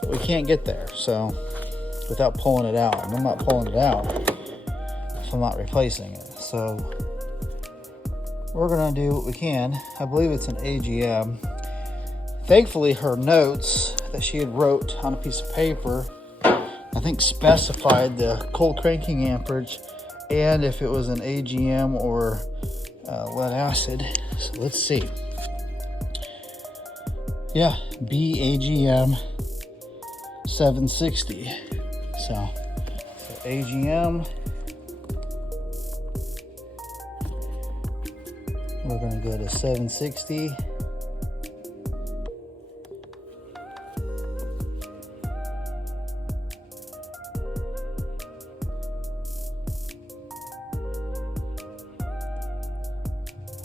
But we can't get there, so without pulling it out, and I'm not pulling it out if I'm not replacing it. So we're gonna do what we can. I believe it's an AGM. Thankfully, her notes that she had wrote on a piece of paper, I think specified the cold cranking amperage and if it was an AGM or lead acid. So let's see. Yeah, BAGM 760. So AGM. We're gonna go to 760.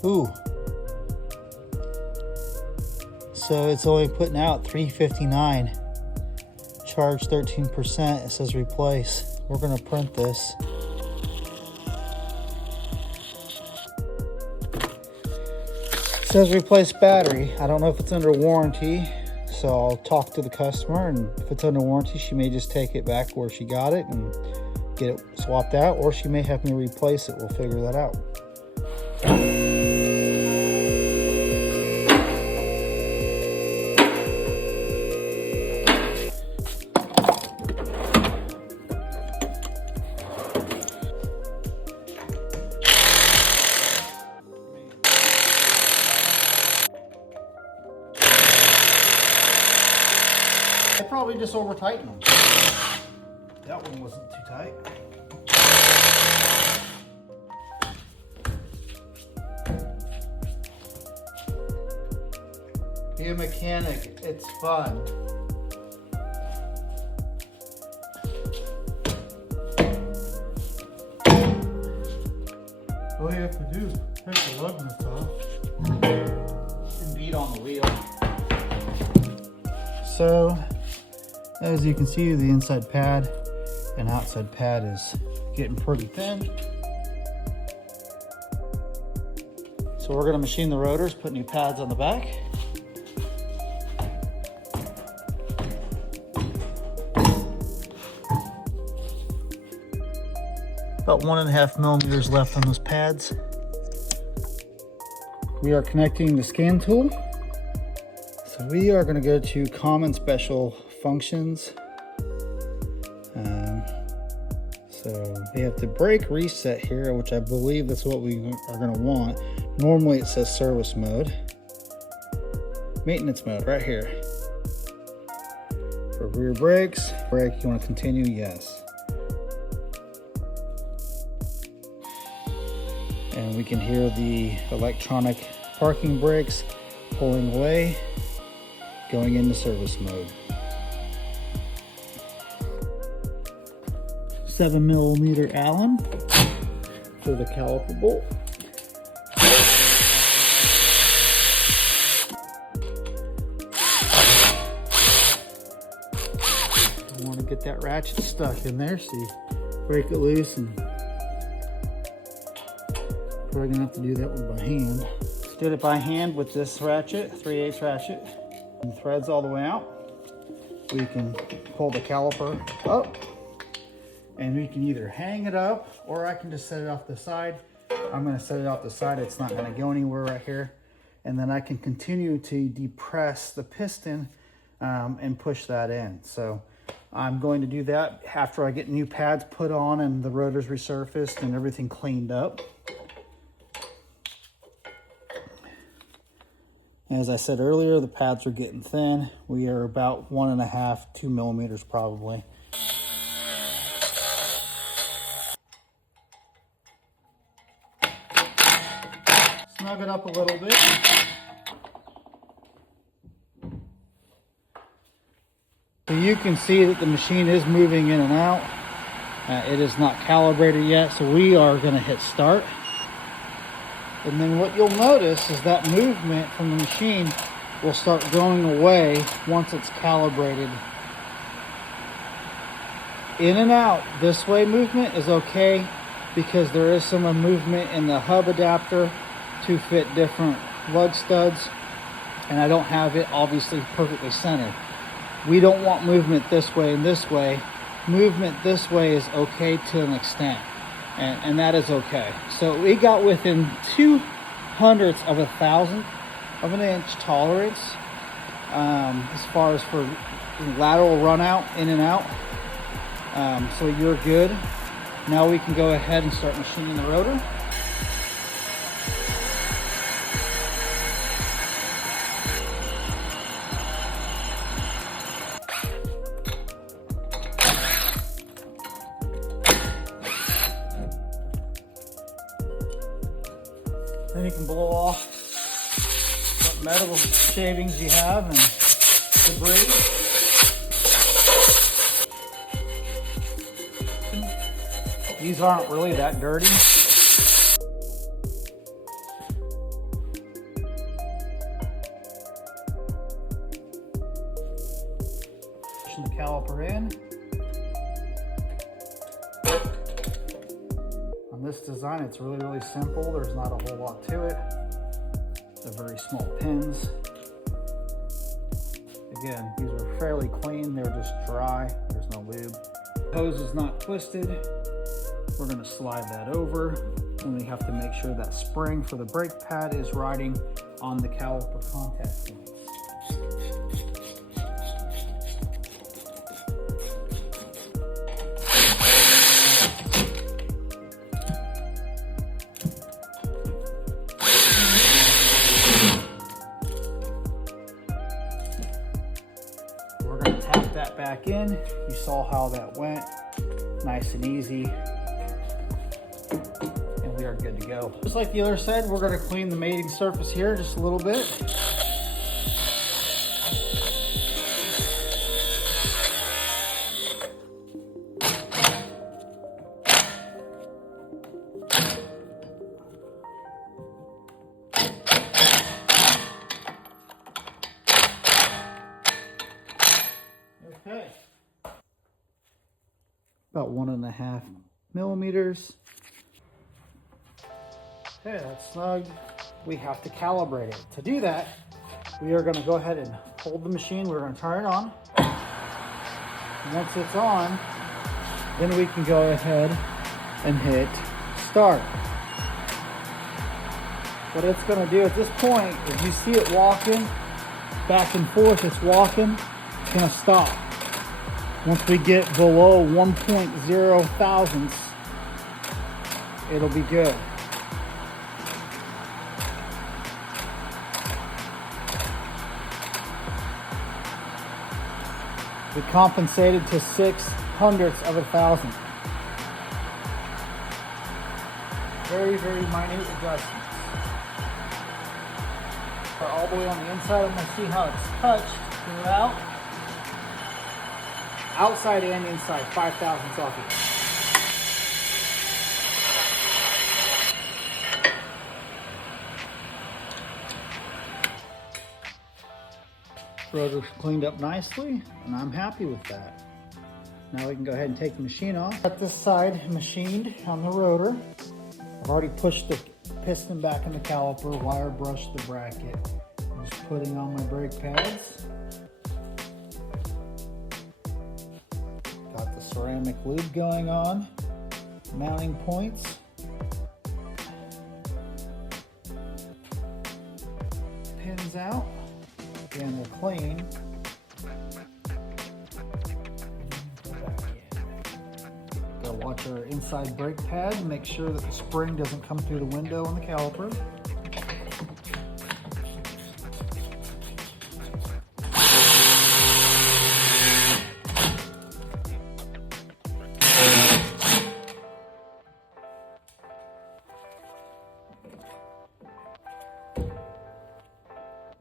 Ooh. So it's only putting out 359. Charge 13%. It says replace. We're gonna print this. It says replace battery. I don't know if it's under warranty, so I'll talk to the customer, and if it's under warranty, she may just take it back where she got it and get it swapped out, or she may have me replace it. We'll figure that out. I probably just over tightened them. That one wasn't too tight. Be a mechanic, it's fun. All you have to do is take the lug nuts off and beat on the wheel. So, as you can see, the inside pad and outside pad is getting pretty thin. So we're gonna machine the rotors, put new pads on the back. About 1.5 millimeters left on those pads. We are connecting the scan tool. So we are going to go to common special functions. So we have the brake reset here, which I believe that's what we are going to want. Normally it says service mode. Maintenance mode right here. For rear brakes, brake, you want to continue? Yes. And we can hear the electronic parking brakes pulling away, going into service mode. 7mm Allen for the caliper bolt. I want to get that ratchet stuck in there, so you break it loose, and probably gonna have to do that one by hand. Just did it by hand with this ratchet, 3/8 ratchet. And the threads all the way out. We can pull the caliper up, and we can either hang it up, or I can just set it off the side. I'm gonna set it off the side. It's not gonna go anywhere right here. And then I can continue to depress the piston and push that in. So I'm going to do that after I get new pads put on and the rotors resurfaced and everything cleaned up. As I said earlier, the pads are getting thin. We are about 1.5, 2 millimeters probably. Snug it up a little bit. So you can see that the machine is moving in and out. It is not calibrated yet, so we are going to hit start. And then what you'll notice is that movement from the machine will start going away once it's calibrated. In and out, this way movement is okay. because there is some movement in the hub adapter to fit different lug studs, and I don't have it obviously perfectly centered. We don't want movement this way and this way. Movement this way is okay to an extent, and that is okay. So we got within 0.02 of a thousandth of an inch tolerance as far as for lateral run out, in and out. So you're good. Now we can go ahead and start machining the rotor. Then you can blow off what metal shavings you have and debris. These aren't really that dirty. Pushing the caliper in. On this design, it's really simple. There's not a whole lot to it. They're very small pins. Again, these are fairly clean. They're just dry. There's no lube. The hose is not twisted. We're going to slide that over, and we have to make sure that spring for the brake pad is riding on the caliper contact points. We're going to tap that back in. You saw how that went. Nice and easy. And we are good to go. Just like the other side, we're going to clean the mating surface here just a little bit. Okay. About 1.5 millimeters. Okay, that's snug. We have to calibrate it. To do that, we are going to go ahead and hold the machine. We're going to turn it on. And once it's on, then we can go ahead and hit start. What it's going to do at this point is you see it walking back and forth. It's walking. It's going to stop. Once we get below 1.0 thousandths, it'll be good. We compensated to 0.06 of a thousandth. Very minute adjustments. But all the way on the inside, I'm going to see how it's touched throughout. Outside and inside, 5 thousandths off each. Rotor's cleaned up nicely, and I'm happy with that. Now we can go ahead and take the machine off. Got this side machined on the rotor. I've already pushed the piston back in the caliper, wire brushed the bracket. I'm just putting on my brake pads. Got the ceramic lube going on. Mounting points. Pins out. Again, they're clean. Gotta watch our inside brake pad and make sure that the spring doesn't come through the window on the caliper.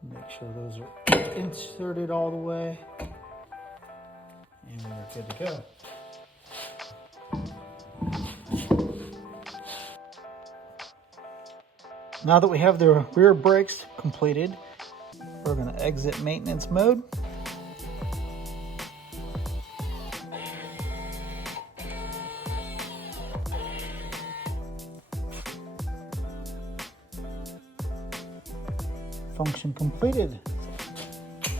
Make sure those are inserted all the way, and we're good to go. Now that we have the rear brakes completed, we're going to exit maintenance mode. function completed.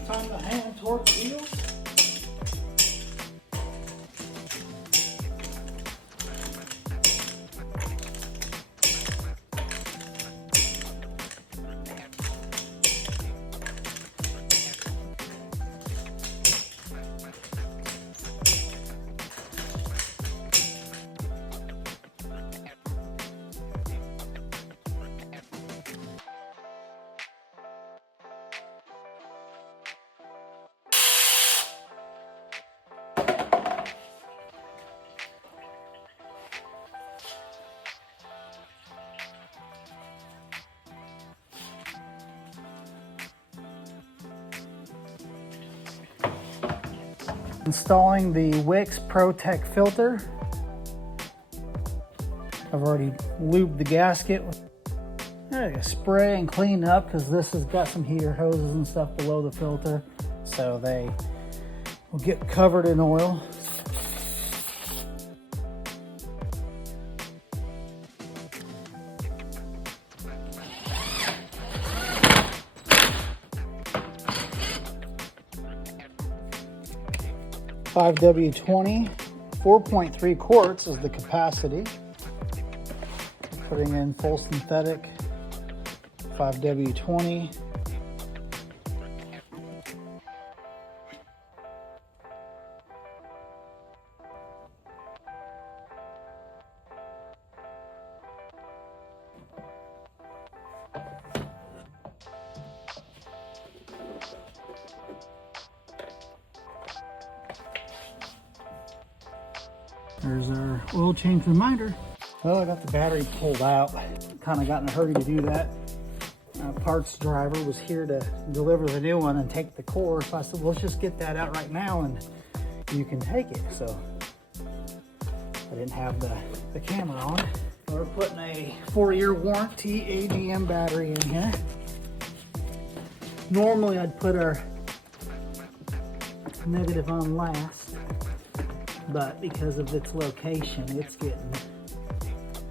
Time to hand torque the wheels. Installing the Wix ProTech filter. I've already lubed the gasket. I gotta spray and clean up because this has got some heater hoses and stuff below the filter, so they will get covered in oil. $5W20, 4.3 quarts is the capacity. Putting in full synthetic 5W20. There's our oil change reminder. Well, I got the battery pulled out. Kind of got in a hurry to do that. Parts driver was here to deliver the new one and take the core. So I said, well, let's just get that out right now and you can take it. So I didn't have the camera on. We're putting a 4-year warranty AGM battery in here. Normally I'd put our negative on last, but because of its location, it's getting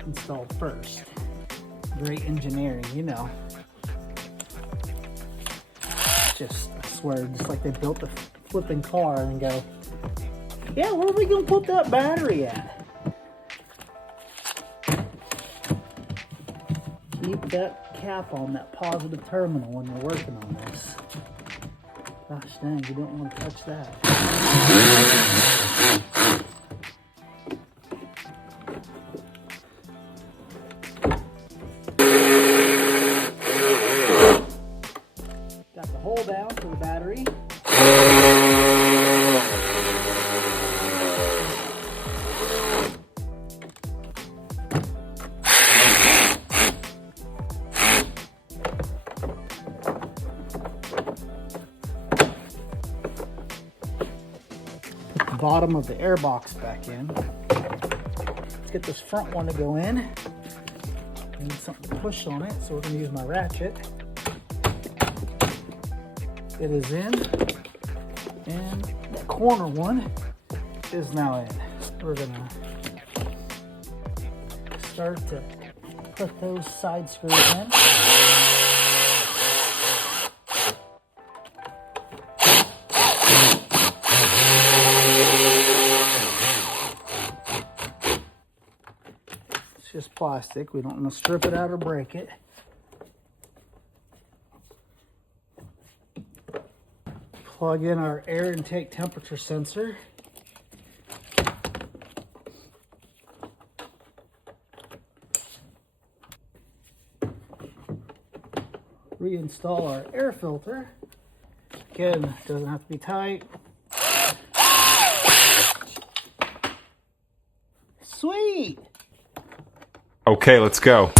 installed first. Great engineering, you know. Just, I swear, just like they built the flipping car and go, yeah, where are we gonna put that battery at? Keep that cap on that positive terminal when you're working on this. Gosh dang, you don't want to touch that. Got the hole down for the battery. Put the bottom of the air box back in. Let's get this front one to go in. I need something to push on it, so we're going to use my ratchet. It is in, and the corner one is now in. We're gonna start to put those side screws in. It's just plastic. We don't want to strip it out or break it. Plug in our air intake temperature sensor. Reinstall our air filter. Again, it doesn't have to be tight. Sweet! Okay, let's go.